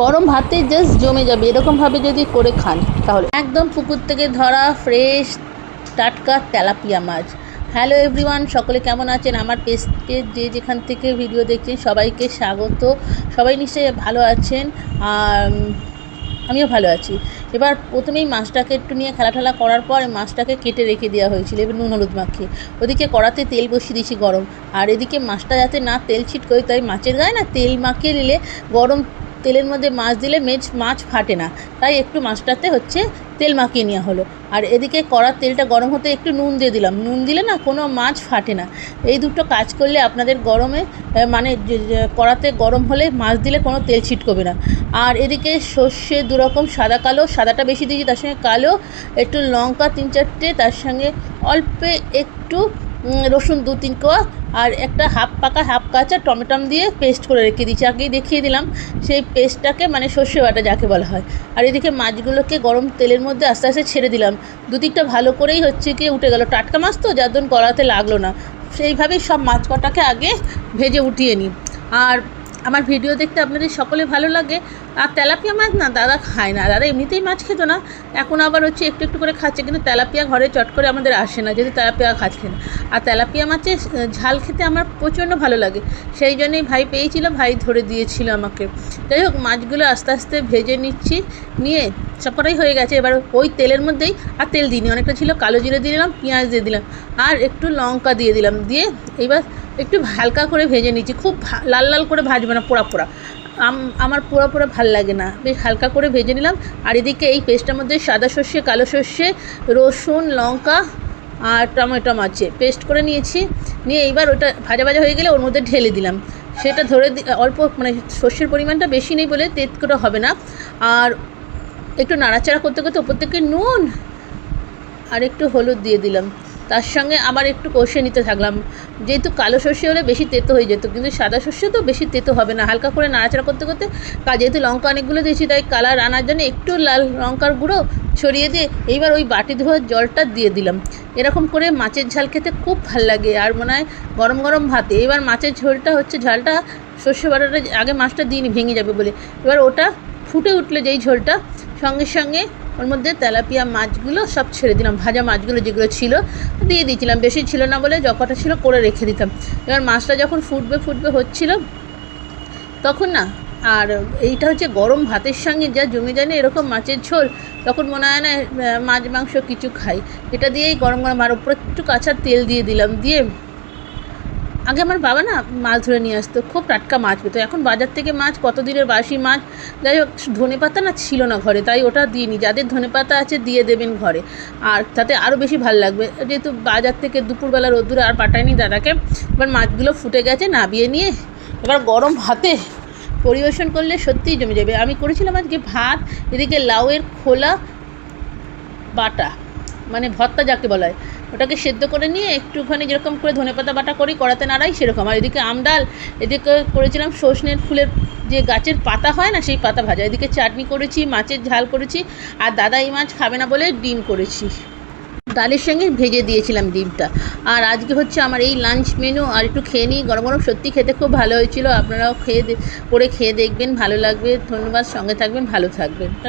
গরম ভাতে জাস্ট জমে যাবে এরকমভাবে যদি করে খান তাহলে একদম পুকুর থেকে ধরা ফ্রেশ টাটকা তেলাপিয়া মাছ। হ্যালো এভরিওয়ান, সকলে কেমন আছেন? আমার পেজকে যে যেখান থেকে ভিডিও দেখছেন সবাইকে স্বাগত। সবাই নিশ্চয়ই ভালো আছেন আর আমিও ভালো আছি। এবার প্রথমেই মাছটাকে একটু নিয়ে খেলা করার পর মাছটাকে কেটে রেখে দেওয়া হয়েছিল এবার নুন হলুদ মাখিয়ে। ওদিকে কড়াতে তেল বসিয়ে দিয়েছি গরম, আর এদিকে মাছটা যাতে না তেল ছিট করে, তাই মাছের গায়ে না তেল মাখিয়ে নিলে গরম তেলের মধ্যে মাছ দিলে মাছ ফাটে না, তাই একটু মাছটাতে তেল মাখিয়ে নেওয়া হলো। আর এদিকে কড়ার তেলটা গরম হতে একটু নুন দিয়ে দিলাম, নুন দিলে না কোনো মাছ ফাটে না। এই দুটো কাজ করলে আপনাদের গরমে কড়াতে গরম হলে মাছ দিলে কোনো তেল ছিটকবে না। আর এদিকে সর্ষে দুরকম, সাদা কালো, সাদাটা বেশি দিয়েছি, তার সঙ্গে কালো, একটু লঙ্কা 3-4টে, তার সঙ্গে অল্প একটু রসুন 2-3 কোয়া, আর একটা হাফ পাকা হাফ কাঁচা টমেটম দিয়ে পেস্ট করে রেখে দিয়েছি, আগেই দেখিয়ে দিলাম। সেই পেস্টটাকে সর্ষে বাটা যাকে বলা হয়। আর এদিকে মাছগুলোকে গরম তেলের মধ্যে আস্তে আস্তে ছেড়ে দিলাম। দুদিকটা ভালো করেই উঠে গেল, টাটকা মাছ তো যার জন্য কড়াতে লাগলো না। সেইভাবেই সব মাছ কটাকে আগে ভেজে উঠিয়ে নিই। আর আমার ভিডিও দেখতে আপনাদের সকলে ভালো লাগে। আর তেলাপিয়া মাছ না দাদা খায় না, দাদা এমনিতেই মাছ খেতো না, এখন আবার একটু একটু করে খাচ্ছে, কিন্তু তেলাপিয়া ঘরে চট করে আমাদের আসে না যদি তেলাপিয়া খাচ্ছে না। আর তেলাপিয়া মাছের ঝাল খেতে আমার প্রচণ্ড ভালো লাগে, সেই জন্যই ভাই পেয়েছিল, ভাই ধরে দিয়েছিল আমাকে। যাই হোক, মাছগুলো আস্তে আস্তে ভেজে নিচ্ছি, নিয়ে সবকটাই হয়ে গেছে। এবার ওই তেলের মধ্যেই, আর তেল দিইনি, অনেকটা ছিল, কালো জিরে দিয়ে দিলাম, পেঁয়াজ দিয়ে দিলাম, আর একটু লঙ্কা দিয়ে দিলাম, দিয়ে এবার একটু হালকা করে ভেজে নিচ্ছি। খুব লাল লাল করে ভাজবে না, পোড়া পোড়া, আমার পোড়া পোড়া ভাল লাগে না, বেশ হালকা করে ভেজে নিলাম। আর এদিকে এই পেস্টের মধ্যে সাদা সর্ষে, কালো সর্ষে, রসুন, লঙ্কা আর টমেটো আছে, পেস্ট করে নিয়েছি। নিয়ে এইবার ওটা ভাজা ভাজা হয়ে গেলে ওর মধ্যে ঢেলে দিলাম। সেটা অল্প, সর্ষের পরিমাণটা বেশি নেই বলে তেত করে হবে না। আর একটু নাড়াচাড়া করতে করতে ওপর থেকে নুন আর একটু হলুদ দিয়ে দিলাম, তার সঙ্গে আবার একটু কষে নিতে থাকলাম। যেহেতু কালো সর্ষে হলে বেশি তেতো হয়ে যেত, কিন্তু সাদা সর্ষে তো বেশি তেতো হবে না। হালকা করে নাড়াচাড়া করতে করতে, যেহেতু লঙ্কা অনেকগুলো দিয়েছি তাই কালার আনার জন্য একটু লাল লঙ্কার গুঁড়ো ছড়িয়ে দিয়ে এইবার ওই বাটি ধোয়ার জলটা দিয়ে দিলাম। এরকম করে মাছের ঝাল খেতে খুব ভাল লাগে, আর মনে হয় গরম গরম ভাতে। এবার মাছের ঝালটা সর্ষে বাটাটা আগে মাছটা দিইনি, ভেঙে যাবে বলে। এবার ওটা ফুটে উঠলে যেই ঝোলটা, সঙ্গে সঙ্গে ওর মধ্যে তেলাপিয়া মাছগুলো সব ছেড়ে দিলাম, ভাজা মাছগুলো যেগুলো ছিল দিয়ে দিয়েছিলাম, বেশি ছিল না বলে যতটা ছিল করে রেখে দিতাম। এবার মাছটা যখন ফুটবে হচ্ছিল তখন না, আর এইটা গরম ভাতের সঙ্গে যা জমে যায় না এরকম মাছের ঝোল, তখন মনে হয় না মাছ মাংস কিছু খাই। এটা দিয়েই গরম গরম, আর উপরে একটু কাঁচা তেল দিয়ে দিলাম। দিয়ে আগে আমার বাবা না মাছ ধরে নিয়ে আসতো, খুব টাটকা মাছ পেতো। এখন বাজার থেকে মাছ কত দিনের বাসি মাছ। যাই হোক, ধনেপাতা না ছিল না ঘরে, তাই ওটা দিইনি। যাদের ধনেপাতা আছে দিয়ে দেবেন ঘরে, আর তাতে আরও বেশি ভালো লাগবে। যেহেতু বাজার থেকে দুপুরবেলা রোদ্দুরে আর পাঠায়নি দাদাকে। এবার মাছগুলো ফুটে গেছে, নাবিয়ে নিয়ে এবার গরম ভাতে পরিবেশন করলে সত্যিই জমে যাবে। আমি করেছিলাম আজকে ভাত, এদিকে লাউয়ের খোলা বাটা, ভর্তা যাকে বলা হয়, ওটাকে সেদ্ধ করে নিয়ে একটুখানি যেরকম করে ধনেপাতা বাটা করি কড়াতে নাড়াই সেরকম। আর এদিকে আমডাল, এদিকে করেছিলাম সজনের ফুলের যে গাছের পাতা হয় না সেই পাতা ভাজা, এদিকে চাটনি করেছি, মাছের ঝাল করেছি, আর দাদা এই মাছ খাবে না বলে ডিম করেছি, ডালের সঙ্গে ভেজে দিয়েছিলাম ডিমটা। আর আজকে আমার এই লাঞ্চ মেনু। আর একটু খেয়ে নিই, গরম গরম, সত্যি খেতে খুব ভালো হয়েছিল। আপনারাও খেয়ে দেখবেন, ভালো লাগবে। ধন্যবাদ, সঙ্গে থাকবেন, ভালো থাকবেন।